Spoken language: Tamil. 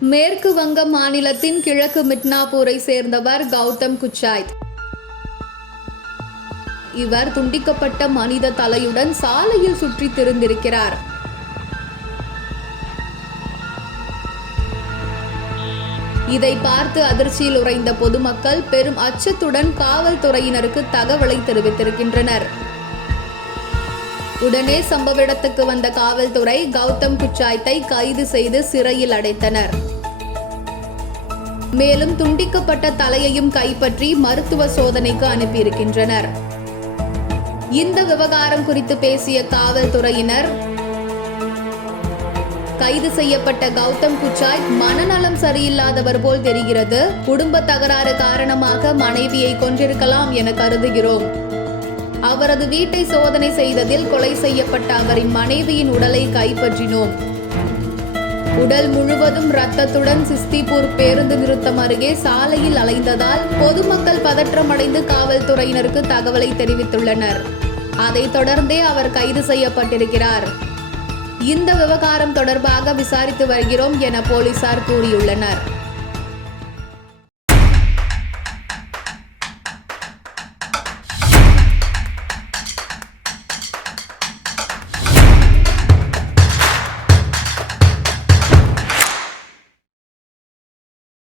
மேற்கு வங்க மாநிலத்தின் கிழக்கு மிட்னாப்பூரை சேர்ந்தவர் கௌதம் குச்சாய்த். இவர் துண்டிக்கப்பட்ட மனித தலையுடன் சாலையில் சுற்றித் திரிந்திருக்கிறார். இதை பார்த்து அதிர்ச்சியில் உறைந்த பொதுமக்கள் பெரும் அச்சத்துடன் காவல்துறையினருக்கு தகவலை தெரிவித்திருக்கின்றனர். உடனே சம்பவ இடத்துக்கு வந்த காவல்துறை கௌதம் குச்சாய்த்தை கைது செய்து சிறையில் அடைத்தனர். மேலும் துண்டிக்கப்பட்ட தலையையும் கைப்பற்றி மருத்துவ சோதனைக்கு அனுப்பியிருக்கின்றனர். இந்த விவகாரம் குறித்து பேசிய காவல்துறையினர் கைது செய்யப்பட்ட கௌதம் குச்சாய் மனநலம் சரியில்லாதவர் போல் தெரிகிறது. குடும்ப தகராறு காரணமாக மனைவியை கொன்றிருக்கலாம் என கருதுகிறோம். அவரது வீட்டை சோதனை செய்ததில் கொலை செய்யப்பட்ட அவரின் மனைவியின் உடலை கைப்பற்றினோம். உடல் முழுவதும் ரத்தத்துடன் சிஸ்திபூர் பேருந்து நிறுத்தம் அருகே சாலையில் அலைந்ததால் பொதுமக்கள் பதற்றமடைந்து காவல்துறையினருக்கு தகவலை தெரிவித்துள்ளனர். அதைத் தொடர்ந்தே அவர் கைது செய்யப்பட்டிருக்கிறார். இந்த விவகாரம் தொடர்பாக விசாரித்து வருகிறோம் என போலீசார் கூறியுள்ளனர்.